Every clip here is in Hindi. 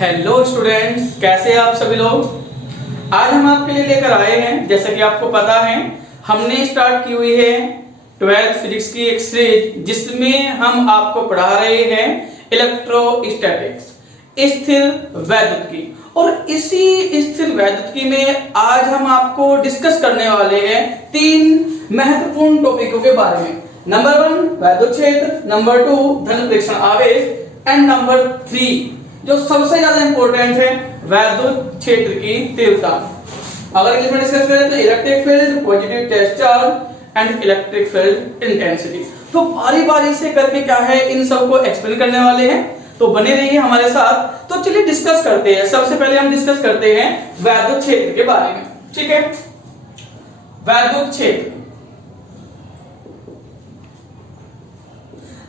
हेलो स्टूडेंट्स, कैसे हैं आप सभी लोग। आज हम आपके लिए लेकर आए हैं, जैसा कि आपको पता है हमने स्टार्ट की हुई है 12th फिजिक्स की एक सीरीज, जिसमें हम आपको पढ़ा रहे हैं इलेक्ट्रोस्टैटिक्स, स्थिर वैद्युतिकी। और इसी स्थिर वैद्युतिकी में आज हम आपको डिस्कस करने वाले हैं 3 महत्वपूर्ण टॉपिकों के बारे में। नंबर 1 वैद्युत क्षेत्र, नंबर 2 धन प्रेषण आवेश एंड नंबर 3 जो सबसे ज्यादा इंपॉर्टेंट है वैद्युत क्षेत्र की तीव्रता। अगर इंग्लिश में डिस्कस करें तो electric field, positive test charge and electric field intensity. तो बारी बारी से करके क्या है इन सबको एक्सप्लेन करने वाले हैं, तो बने रहिए हमारे साथ। तो चलिए डिस्कस करते हैं। सबसे पहले हम डिस्कस करते हैं वैद्युत क्षेत्र के बारे में। ठीक है, वैद्युत क्षेत्र।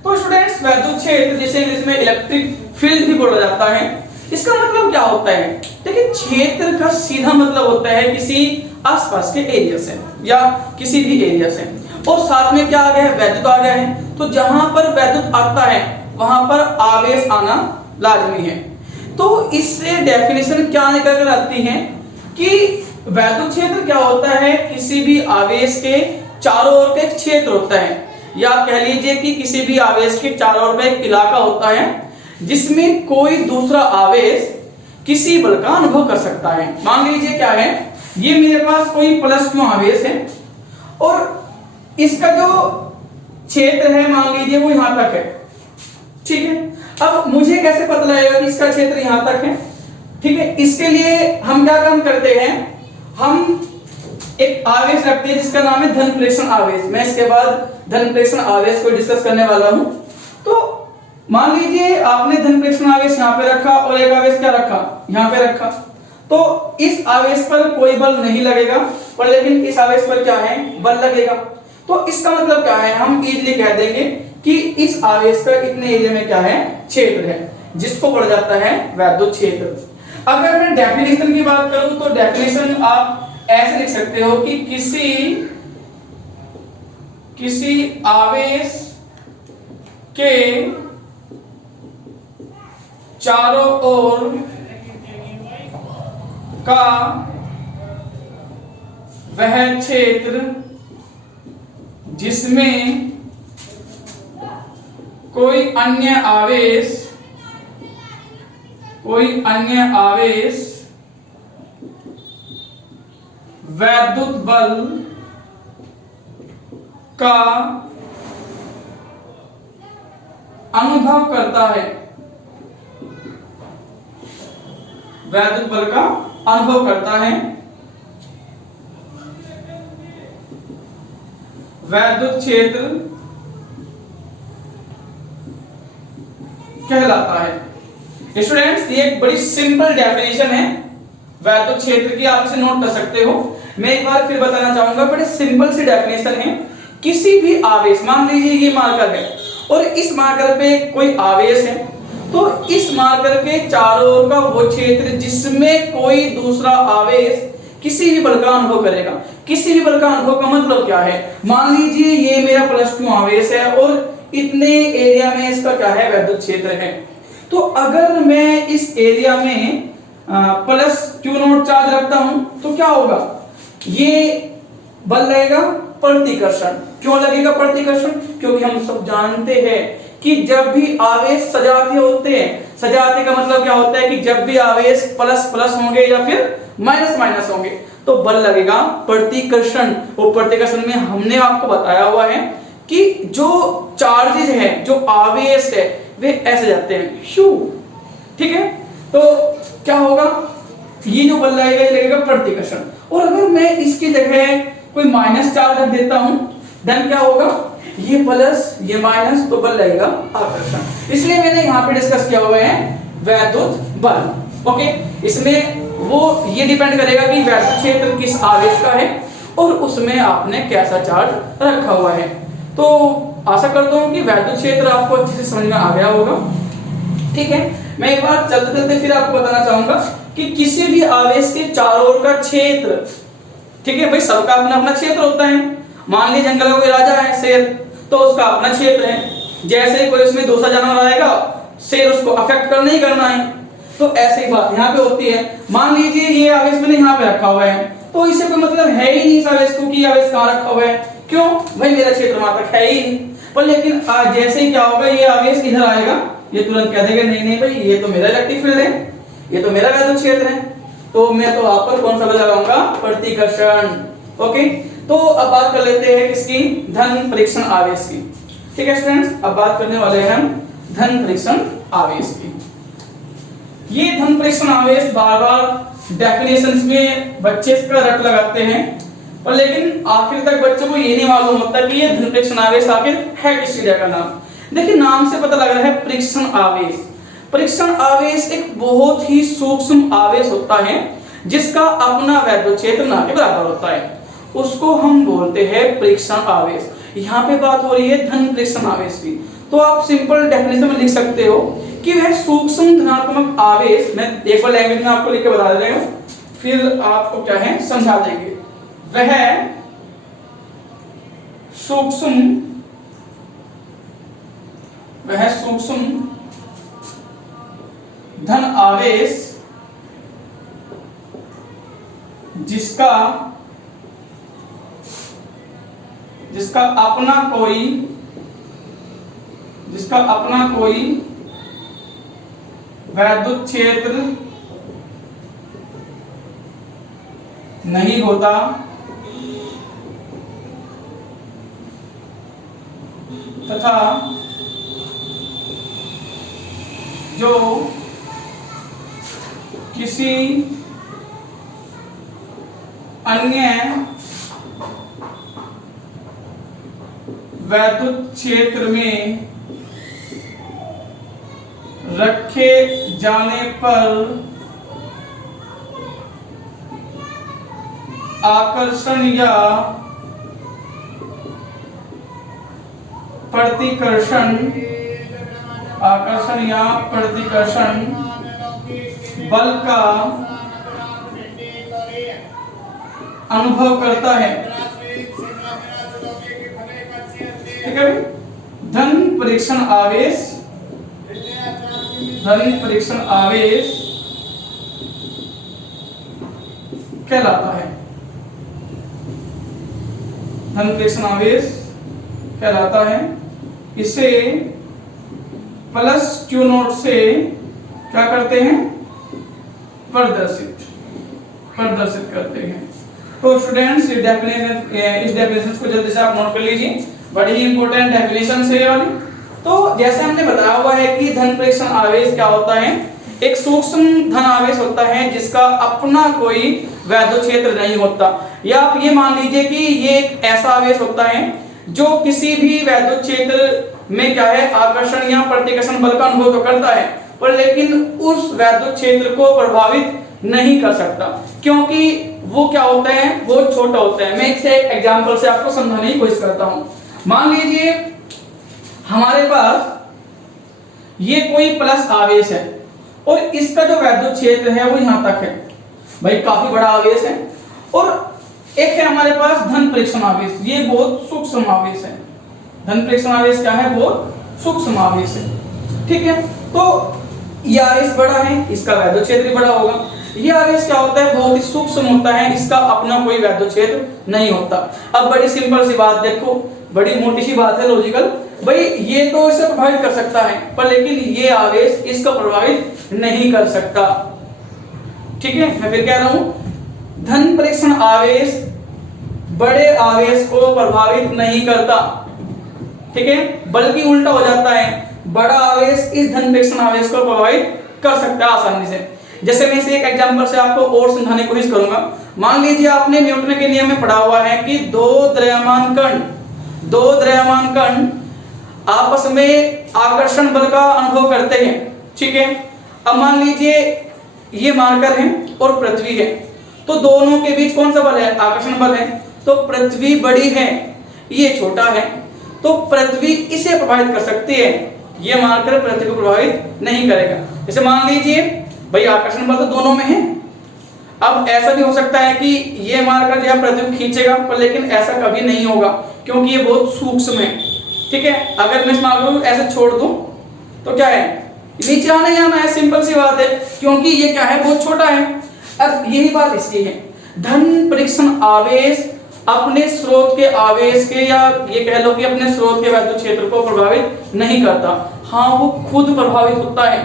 तो स्टूडेंट्स, वैद्युत क्षेत्र जिसे इंग्लिश में इलेक्ट्रिक फील्ड भी बोला जाता है, इसका मतलब क्या होता है? देखिए, क्षेत्र का सीधा मतलब होता है किसी आसपास के एरिया से या किसी भी एरिया से, और साथ में क्या आ गया है? वैद्युत आ गया है। तो जहां पर वैद्युत आता है वहां पर आवेश आना लाजमी है। तो इससे डेफिनेशन क्या निकल कर आती है कि वैद्युत क्षेत्र क्या होता है? किसी भी आवेश के चारों ओर का एक क्षेत्र होता है, या कह लीजिए कि किसी भी आवेश के चारों ओर का एक इलाका होता है जिसमें कोई दूसरा आवेश किसी बल का अनुभव कर सकता है। मान लीजिए क्या है, ये मेरे पास कोई प्लस क्यू आवेश है और इसका जो क्षेत्र है मान लीजिए वो यहां तक है। ठीक है, अब मुझे कैसे पता लगेगा कि इसका क्षेत्र यहां तक है? ठीक है, इसके लिए हम क्या काम करते हैं, हम एक आवेश रखते हैं जिसका नाम है धन प्रेषण आवेश। मैं इसके बाद धन प्रेषण आवेश को डिस्कस करने वाला हूं। तो मान लीजिए आपने धन प्रेषण आवेश यहां पे रखा और एक आवेश क्या रखा, यहां पे रखा। तो इस आवेश पर कोई बल नहीं लगेगा, पर लेकिन इस आवेश पर क्या है, बल लगेगा। तो इसका मतलब क्या है, हम इजीली कह देंगे कि इस आवेश का इतने एरिया में क्या है, क्षेत्र है, जिसको बोला जाता है वैद्युत क्षेत्र। अगर मैं डेफिनेशन की बात करूं तो डेफिनेशन आप ऐसे लिख सकते हो कि किसी आवेश के चारों ओर का वह क्षेत्र जिसमें कोई अन्य आवेश वैद्युत बल का अनुभव करता है, वैद्युत बल का अनुभव करता है, वैद्युत क्षेत्र कहलाता है। स्टूडेंट्स, ये एक बड़ी सिंपल डेफिनेशन है वैद्युत क्षेत्र की, आप इसे नोट कर सकते हो। मैं एक बार फिर बताना चाहूंगा, बड़े सिंपल सी डेफिनेशन है। किसी भी आवेश, मान लीजिए ये मार्कर है और इस मार्कर पे कोई आवेश है, तो इस मार्कर के चारों ओर का वो क्षेत्र जिसमें कोई दूसरा आवेश किसी भी बल का अनुभव करेगा। किसी भी बल का अनुभव का मतलब क्या है, मान लीजिए ये मेरा प्लस क्यू आवेश है और इतने एरिया में इसका क्या है, वैद्युत क्षेत्र है। तो अगर मैं इस एरिया में प्लस क्यू नॉट चार्ज रखता हूं तो क्या होगा, ये बल लगेगा प्रतिकर्षण। क्यों लगेगा प्रतिकर्षण? क्योंकि हम सब जानते हैं कि जब भी आवेश सजातीय होते हैं, सजातीय का मतलब क्या होता है कि जब भी आवेश प्लस प्लस होंगे या फिर माइनस माइनस होंगे तो बल लगेगा प्रतिकर्षण। और प्रतिकर्षण में हमने आपको बताया हुआ है कि जो चार्जेस है, जो आवेश है, वे ऐसे जाते हैं शू। ठीक है, तो क्या होगा, ये जो बल लगेगा ये लगेगा प्रतिकर्षण। और अगर मैं इसकी जगह कोई माइनस चार्ज रख देता हूं, देन क्या होगा, ये प्लस ये माइनस, तो बल लगेगा आकर्षण। इसलिए मैंने यहां पे डिस्कस किया हुआ है वैद्युत बल। ओके, इसमें वो ये डिपेंड करेगा कि वैद्युत क्षेत्र किस आवेश का है और उसमें आपने कैसा चार्ज रखा हुआ है। तो आशा करता हूं कि वैद्युत क्षेत्र आपको अच्छे से समझ में आ गया होगा। ठीक है, मैं एक बार चलते चलते फिर आपको बताना चाहूंगा कि किसी भी आवेश के चारों ओर का क्षेत्र, ठीक है भाई, सबका अपना अपना क्षेत्र होता है। मान लीजिए जंगल का कोई राजा है, शेर, तो उसका अपना क्षेत्र है। जैसे ही कोई उसमें दूसरा जानवर आएगा, शेर उसको अफेक्ट करना ही करना है। तो ऐसे ही बात यहाँ पे होती है। मान लीजिए ये आवेश मैंने यहाँ पे रखा हुआ है, तो इससे कोई मतलब है ही नहीं इस आवेश को कि आवेश कहाँ रखा हुआ है, क्यों भाई मेरा क्षेत्र वहां तक है ही नहीं। पर लेकिन जैसे ही क्या होगा, ये आवेश इधर आएगा, ये तुरंत कह देगा नहीं नहीं भाई ये तो मेरा इलेक्ट्रिक फील्ड है, ये तो मेरा वैद्युत क्षेत्र है, तो मैं तो आप पर कौन सा बल लगाऊंगा, प्रतिकर्षण। ओके, तो अब बात कर लेते हैं किसकी, धन परीक्षण आवेश की। ठीक है स्टूडेंट्स, अब बात करने वाले हैं हम धन परीक्षण आवेश की। ये धन परीक्षण आवेश बार बार डेफिनेशंस में बच्चे इसका रट लगाते हैं, पर लेकिन आखिर तक बच्चों को ये नहीं मालूम होता कि ये धन परीक्षण आवेश आखिर है किस चीज का नाम। देखिए नाम से पता लग रहा है परीक्षण आवेश। परीक्षण आवेश एक बहुत ही सूक्ष्म आवेश होता है जिसका अपना वैद्युत क्षेत्र ना के बराबर होता है, उसको हम बोलते हैं परीक्षण आवेश। यहाँ पे बात हो रही है धन परीक्षण आवेश की, तो आप सिंपल डेफिनेशन में लिख सकते हो कि वह सूक्ष्म धनात्मक आवेश, मैं एक बार लैंग्वेज में आपको लिख के बता देगा, फिर आपको क्या है समझा देंगे। वह सूक्ष्म धन आवेश जिसका अपना कोई वैद्युत क्षेत्र नहीं होता तथा जो किसी अन्य वैद्युत क्षेत्र में रखे जाने पर आकर्षण या प्रतिकर्षण बल का अनुभव करता है। ठीक है, धन परीक्षण आवेश कहलाता है। धन परीक्षण आवेश कहलाता है। इसे प्लस क्यू नोट से क्या करते हैं, प्रदर्शित करते हैं। तो स्टूडेंट्स इस डेफिनेशन को जल्दी से आप नोट कर लीजिए, बड़ी ही इंपॉर्टेंट डेफिनेशन है ये वाली। तो जैसे हमने बताया हुआ है कि धन परीक्षण आवेश क्या होता है, एक सूक्ष्म धन आवेश होता है जिसका अपना कोई वैद्युत क्षेत्र नहीं होता, या आप ये मान लीजिए कि ये एक ऐसा आवेश होता है जो किसी भी वैद्युत क्षेत्र में क्या है, आकर्षण या प्रतिकर्षण बल का अनुभव तो करता है, पर लेकिन उस वैद्युत क्षेत्र को प्रभावित नहीं कर सकता, क्योंकि वो क्या होता है, वो छोटा होता है। मैं इसे एक एग्जांपल से आपको समझाने की कोशिश करता हूं। मान लीजिए हमारे पास ये कोई प्लस आवेश है और इसका जो वैद्युत क्षेत्र है वो यहां तक है, भाई काफी बड़ा आवेश है। और एक है हमारे पास धन परीक्षण आवेश, ये बहुत सूक्ष्म आवेश है। धन परीक्षण आवेश क्या है, बहुत सूक्ष्म आवेश है। ठीक है, तो ये आवेश बड़ा है, इसका वैद्युत क्षेत्र भी बड़ा होगा। ये आवेश क्या होता है, बहुत ही सूक्ष्म होता है, इसका अपना कोई वैद्युत क्षेत्र नहीं होता। अब बड़ी सिंपल सी बात देखो, बड़ी मोटी सी बात है, लॉजिकल, भाई ये तो इसे प्रभावित कर सकता है, पर लेकिन ये आवेश इसको प्रभावित नहीं कर सकता। ठीक है, मैं फिर कह रहा हूं, धन परीक्षण आवेश बड़े आवेश को प्रभावित नहीं करता, ठीक है, बल्कि उल्टा हो जाता है, बड़ा आवेश इस धन परीक्षण आवेश को प्रभावित कर सकता है आसानी से। जैसे मैं इसे एक एग्जांपल से आपको और समझाने की कोशिश करूंगा। मान लीजिए आपने न्यूटन के नियम में पढ़ा हुआ है कि दो द्रव्यमान कण आपस में आकर्षण बल का अनुभव करते हैं। ठीक है, अब मान लीजिए ये मार्कर है और पृथ्वी है, तो दोनों के बीच कौन सा बल है, आकर्षण बल है। तो पृथ्वी बड़ी है, ये छोटा है, तो पृथ्वी इसे प्रभावित कर सकती है, ये मार्कर पृथ्वी को प्रभावित नहीं करेगा। जैसे मान लीजिए भाई आकर्षण बल तो दोनों में है, अब ऐसा भी हो सकता है कि ये मार्कर जो है पृथ्वी को खींचेगा, पर लेकिन ऐसा कभी नहीं होगा क्योंकि ये बहुत सूक्ष्म है। ठीक है, अगर मैं इस मार्कर को ऐसे छोड़ दूं तो क्या है, नीचे आना ही आना है, सिंपल सी बात है, क्योंकि ये क्या है, बहुत छोटा है। अब यही बात इसकी है, धन परीक्षण आवेश अपने स्रोत के आवेश के, या ये कह लो कि अपने स्रोत के वैद्युत क्षेत्र को प्रभावित नहीं करता। हाँ, वो खुद प्रभावित होता है।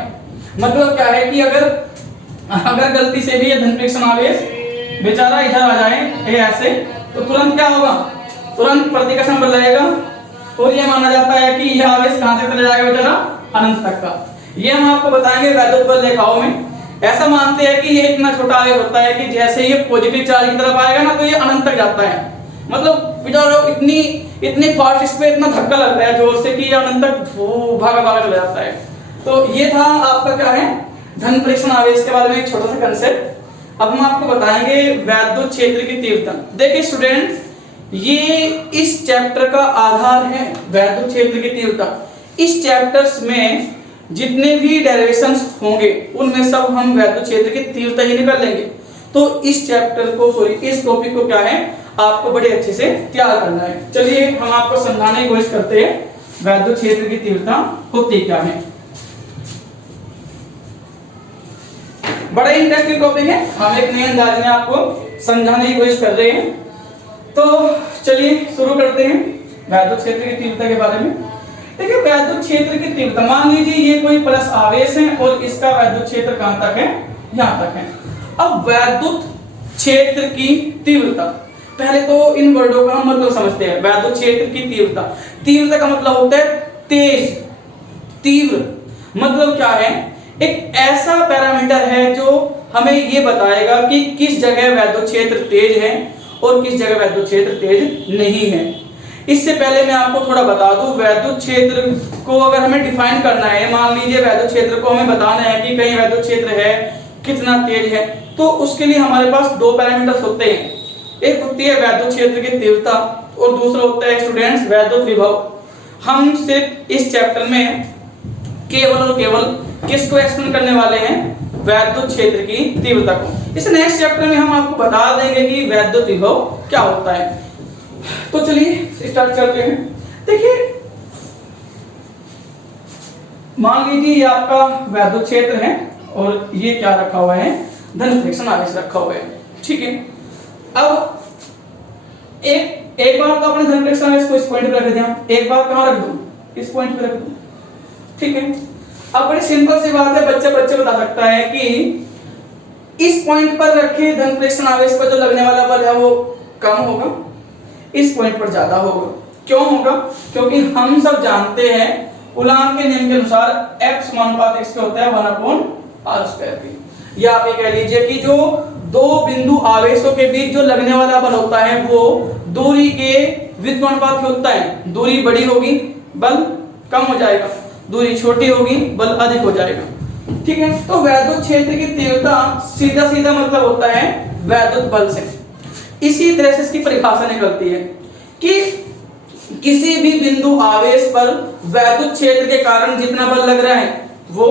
मतलब क्या है कि अगर गलती से भी ये धन परीक्षण आवेश बेचारा इधर आ जाए ये ऐसे, तो तुरंत क्या होगा, तुरंत प्रतिकर्षण बल लगेगा, और ये माना जाता है कि यह आवेश कहां तक चला जाएगा बेचारा, अनंत तक का। ये हम आपको बताएंगे वैद्युत बल रेखाओं में। ऐसा मानते हैं कि ये इतना छोटा आवेश होता है कि जैसे ये पॉजिटिव चार्ज की तरफ आएगा ना, तो ये अनंत तक जाता है। मतलब बेचारा इतनी फास्ट इस पे इतना धक्का लगता है जोर से कि ये अनंत तक भागा भागा चला जाता है। तो ये था आपका क्या है, धन परीक्षण आवेश के बारे में एक छोटा सा कंसेप्ट। अब हम आपको बताएंगे वैद्युत क्षेत्र की तीव्रता। देखिए स्टूडेंट्स, ये इस चैप्टर का आधार है, वैद्युत क्षेत्र की तीव्रता। इस चैप्टर्स में जितने भी डेरिवेशंस होंगे उनमें सब हम वैद्युत क्षेत्र की तीव्रता ही निकाल लेंगे। तो इस चैप्टर को इस टॉपिक को क्या है, आपको बड़े अच्छे से तैयार करना है। चलिए हम आपको समझाने की कोशिश करते हैं वैद्युत क्षेत्र की तीव्रता होती क्या है। बड़ा इंटरेस्टिंग टॉपिक है, हम एक नए अंदाज में आपको समझाने की कोशिश कर रहे हैं। तो चलिए शुरू करते हैं वैद्युत क्षेत्र की तीव्रता के बारे में। देखिए वैद्युत क्षेत्र की तीव्रता, मान लीजिए ये कोई प्लस आवेश है और इसका वैद्युत क्षेत्र कहां तक है, यहां तक है। अब वैद्युत क्षेत्र की तीव्रता, पहले तो इन वर्डों का हम मतलब समझते हैं। वैद्युत क्षेत्र की तीव्रता, तीव्रता का मतलब होता है तेज, तीव्र मतलब क्या है, एक ऐसा पैरामीटर है जो हमें ये बताएगा कि किस जगह वैद्युत क्षेत्र तेज है और किस जगह वैद्युत क्षेत्र तेज नहीं है। इससे पहले मैं आपको थोड़ा बता दूं, वैद्युत क्षेत्र को अगर हमें डिफाइन करना है, मान लीजिए वैद्युत क्षेत्र को हमें बताना है कि कहीं वैद्युत क्षेत्र है, कितना तेज है, तो उसके लिए हमारे पास दो पैरामीटर्स होते हैं। एक होती है वैद्युत क्षेत्र की तीव्रता और दूसरा होता है स्टूडेंट्स वैद्युत विभव। हम सिर्फ इस चैप्टर में केवल और केवल किसको एक्सप्लेन करने वाले हैं, वैद्युत क्षेत्र की तीव्रता को। इस नेक्स्ट चैप्टर में हम आपको बता देंगे कि वैद्युत विभव क्या होता है। तो चलिए स्टार्ट करते हैं। देखिए मान लीजिए ये आपका वैद्युत क्षेत्र है और ये क्या रखा हुआ है, धन परीक्षण आवेश रखा हुआ है, ठीक है। अब एक बार तो अपने धन परीक्षण आवेश को इस पॉइंट पे रख दिया, एक बार कहां रख दूं, इस पॉइंट पे रख दूं, ठीक है। अब बड़ी सिंपल सी बात है, बच्चे बता सकता है कि इस पॉइंट पर रखे धन परीक्षण आवेश पर जो लगने वाला बल है वो कम होगा, इस पॉइंट पर ज्यादा होगा। क्यों होगा, क्योंकि हम सब जानते हैं कूलाम के नियम के अनुसार F समानुपात इसके होता है 1/r²। या आप ये कह लीजिए कि जो दो बिंदु आवेशों के बीच जो लगने वाला बल होता है वो दूरी के व्युत्क्रमानुपात होता है। दूरी बड़ी होगी बल कम हो जाएगा, दूरी छोटी होगी बल अधिक हो जाएगा, ठीक है। तो वैद्युत क्षेत्र की तीव्रता सीधा सीधा मतलब होता है वैद्युत बल से। इसी तरह से इसकी परिभाषा निकलती है कि किसी भी बिंदु आवेश पर वैद्युत क्षेत्र के कारण जितना बल लग रहा है वो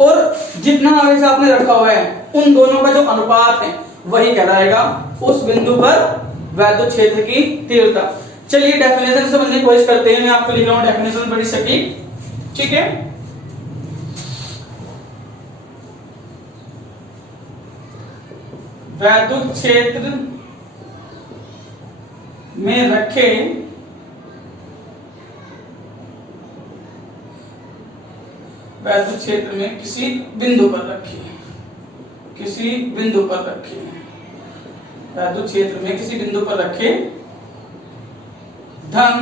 और जितना आवेश आपने रखा हुआ है उन दोनों का जो अनुपात है वही कहलाएगा उस बिंदु पर वैद्युत क्षेत्र की तीव्रता। चलिए डेफिनेशन समझने की कोशिश करते हैं। मैं आपको लिख रहा हूं डेफिनेशन बड़ी सटीक, ठीक है। वैद्युत क्षेत्र में रखे वैद्युत क्षेत्र में किसी बिंदु पर रखिए, किसी बिंदु पर रखिए, वैद्युत क्षेत्र में किसी बिंदु पर रखे धन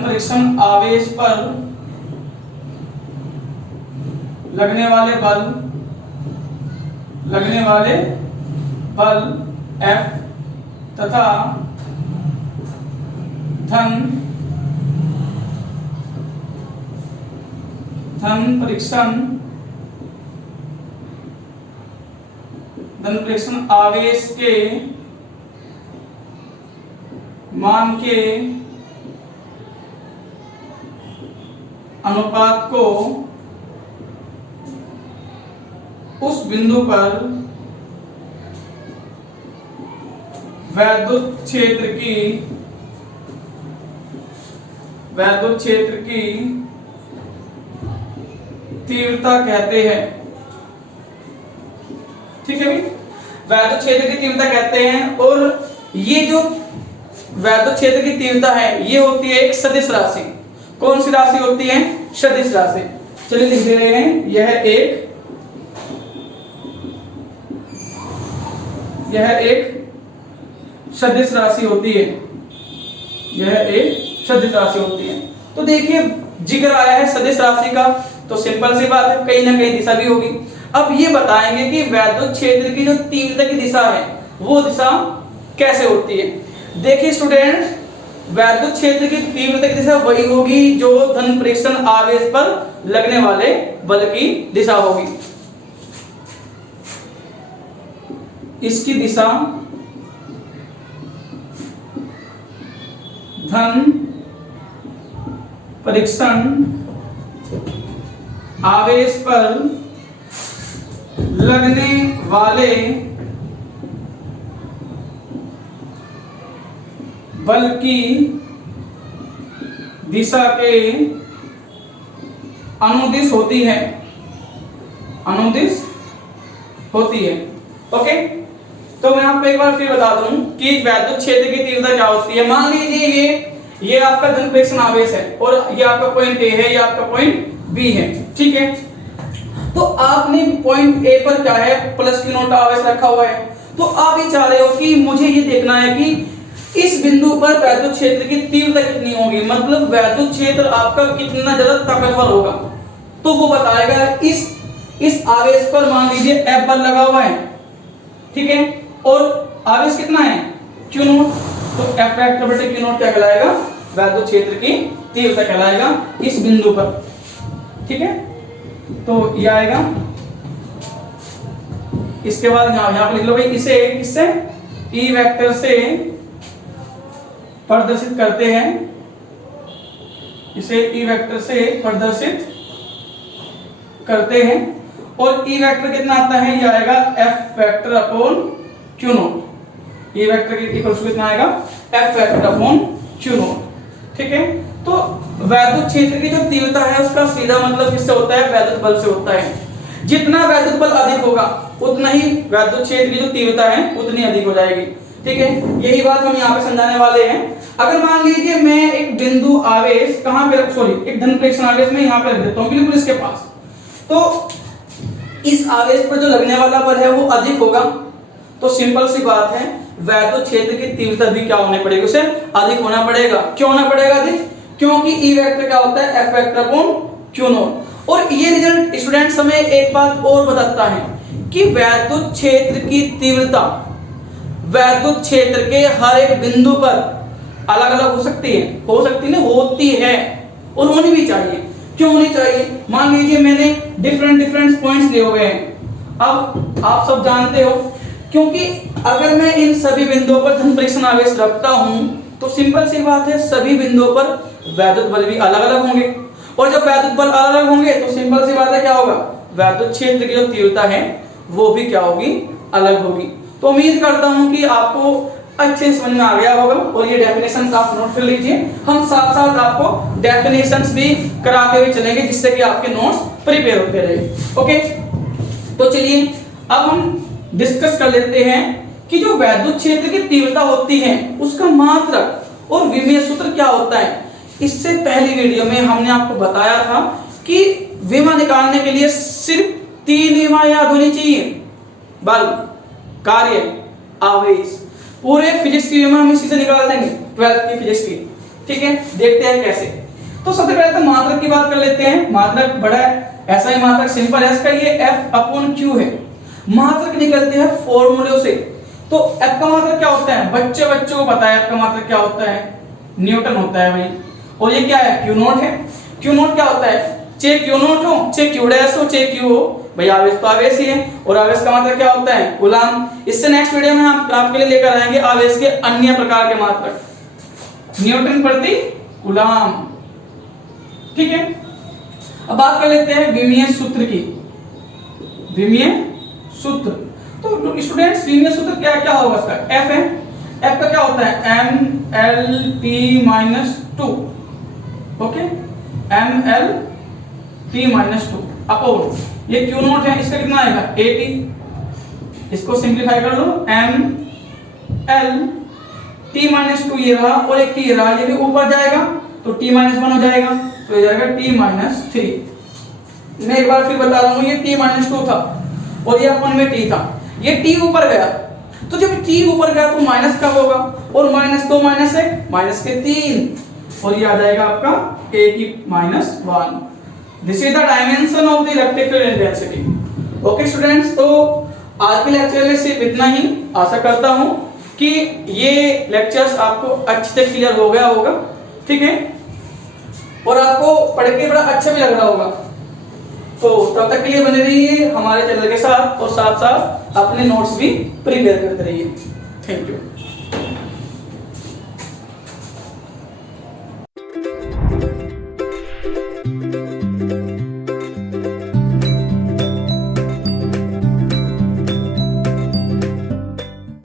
परीक्षण आवेश पर लगने वाले बल F तथा धन परीक्षण आवेश के मान के अनुपात को उस बिंदु पर वैद्युत वैद्युत क्षेत्र की तीव्रता कहते हैं। ठीक है भाई, वैद्युत क्षेत्र की तीव्रता कहते हैं। और ये जो वैद्युत क्षेत्र की तीव्रता है ये होती है एक सदिश राशि। कौन सी राशि होती है? सदिश राशि। चलिए लिख दे रहे हैं, यह एक सदिश राशि होती है। यह एक सदिश राशि होती है। तो देखिए जिक्र आया है सदिश राशि का, तो सिंपल सी बात है कहीं ना कहीं दिशा भी होगी। अब ये बताएंगे कि वैद्युत क्षेत्र की जो तीव्रता की दिशा है वो दिशा कैसे होती है। देखिए स्टूडेंट्स, वैद्युत क्षेत्र की तीव्रता की दिशा वही होगी जो धन प्रेषण आवेश पर लगने वाले बल की दिशा होगी। इसकी दिशा धन परीक्षण आवेश पर लगने वाले बल की दिशा के अनुदिश होती है। अनुदिश होती है। ओके, तो मैं आपको एक बार फिर बता दूं कि वैद्युत क्षेत्र की तीव्रता क्या होती है। मान लीजिए ये आपका धन प्रेषण आवेश है और ये आपका पॉइंट ए है, ये आपका पॉइंट बी है। ठीक है, तो आपने पॉइंट ए पर क्या है प्लस Q नॉट आवेश रखा हुआ है। तो आप ये चाह रहे हो कि मुझे ये देखना है कि इस बिंदु पर वैद्युत क्षेत्र की तीव्रता कितनी होगी, मतलब वैद्युत क्षेत्र आपका कितना ज्यादा ताकतवर होगा। तो वो बताएगा इस आवेश पर मान लीजिए F बल लगा हुआ है। ठीक है, और आवेश कितना है Q नॉट, तो F वेक्टर बटे Q नॉट क्या कहलाएगा? वैद्युत क्षेत्र की तीव्रता कहलाएगा इस बिंदु पर। ठीक है, तो ये आएगा। इसके बाद यहां पर लिख लो भाई, इसे किससे E वेक्टर से प्रदर्शित करते हैं। इसे E वेक्टर से प्रदर्शित करते हैं और E वेक्टर कितना आता है? ये आएगा F vector upon Q not. E vector की इक्वल टू कितना आएगा? F vector upon Q not. ठीक है, तो वैद्युत क्षेत्र की जो तीव्रता है उसका सीधा मतलब किससे होता है? वैद्युत बल से होता है। जितना वैद्युत बल अधिक होगा उतना ही वैद्युत क्षेत्र की जो तीव्रता है उतनी अधिक हो जाएगी। ठीक है, यही बात हम यहाँ पे समझाने वाले हैं। अगर मान लीजिए मैं एक बिंदु आवेश कहां पे एक धन प्रेषण आवेश में यहाँ पे रख देता हूँ बिल्कुल इसके पास, तो इस आवेश पर जो लगने वाला बल है वो अधिक होगा। तो सिंपल सी बात है वैद्युत क्षेत्र की तीव्रता भी क्या होने पड़ेगी? उसे अधिक होना पड़ेगा। क्यों होना पड़ेगा अधिक? क्योंकि E वेक्टर क्या होता है? F vector upon Q not. और ये रिजल्ट स्टूडेंट्स हमें एक बात और बताता है कि वैद्युत क्षेत्र की तीव्रता वैद्युत क्षेत्र के हर एक बिंदु पर अलग अलग हो सकती है। हो सकती है, होती है और होनी भी चाहिए। क्यों होनी चाहिए? मान लीजिए मैंने डिफरेंट पॉइंट्स लिए हुए हैं। अब आप सब जानते हो, क्योंकि अगर मैं इन सभी बिंदुओं पर धन प्रेषण आवेश रखता हूं तो सिंपल सी बात है सभी बिंदुओं पर वैद्युत बल भी अलग अलग होंगे। और जब वैद्युत बल अलग अलग होंगे तो सिंपल सी बात है क्या होगा? वैद्युत क्षेत्र की जो तीव्रता है वो भी क्या होगी? अलग होगी। तो उम्मीद करता हूं कि आपको अच्छे समझ में आ गया होगा और ये डेफिनेशंस आप नोट कर लीजिए। हम साथ साथ आपको डेफिनेशंस भी कराते हुए चलेंगे जिससे कि आपके नोट्स प्रिपेयर होते रहे। ओके, तो चलिए अब हम डिस्कस कर लेते हैं कि जो वैद्युत क्षेत्र की तीव्रता होती है उसका मात्रक और विमीय सूत्र क्या होता है। इससे पहली वीडियो में हमने आपको बताया था कि विमा निकालने के लिए सिर्फ 3 विमा याद होनी चाहिए: बल, कार्य, आवेश। पूरे फिजिक्स की विमा हम इसी से निकाल देंगे, 12th की फिजिक्स की। ठीक है, देखते हैं कैसे। तो सबसे पहले तो मात्रक की बात कर लेते हैं। मात्रक बड़ा ऐसा ही मात्रक सिंपल है, इसका ये F अपॉन Q है। मात्रक निकलते हैं फॉर्मूले से। तो F का मात्रक क्या होता है? बच्चों को पता है F का मात्रक क्या होता है? न्यूटन होता है भाई। और ये क्या है? Q नॉट है। Q नॉट क्या होता है? चाहे Q नॉट हो, चाहे Q डैश हो, चाहे Q हो, भाई आवेश तो आवेश ही है। और आवेश का मात्रक क्या होता है? कूलम्ब। इससे नेक्स्ट वीडियो में हम आपके लिए लेकर आएंगे आवेश के अन्य प्रकार के मात्रक, न्यूटन प्रति कूलम्ब। ठीक है, अब बात कर लेते हैं विमीय सूत्र की। विमीय सूत्र, तो स्टूडेंट्स विमीय सूत्र क्या क्या होगा? इसका F है। F का क्या होता है? mLT-2। Okay, M L T minus two upon ये क्यू नॉट है, इसका कितना आएगा ए टी, इसको सिंप्लीफाई कर लो, M L T minus two ये रहा और एक टी ये रहा, ये भी ऊपर जाएगा तो टी माइनस वन हो जाएगा, तो ये जाएगा टी माइनस थ्री। मैं एक बार फिर बता रहा हूँ, ये टी माइनस टू था और ये अपन में टी था, ये टी ऊपर गया, तो जब टी ऊपर गया तो माइनस कब होगा, और माइनस दो माइनस एक माइनस के तीन, और ये आ जाएगा आपका ए की minus one. This is the dimension of the electric field intensity. Okay students, तो आज के लेक्चर में सिर्फ इतना ही। आशा करता हूँ कि ये लेक्चर्स आपको अच्छे से क्लियर हो गया होगा, ठीक है, और आपको पढ़ के बड़ा अच्छा भी लग रहा होगा। तो तब तक के लिए बने रहिए हमारे चैनल के साथ और साथ साथ अपने नोट्स भी प्रिपेयर करते रहिए। Thank you.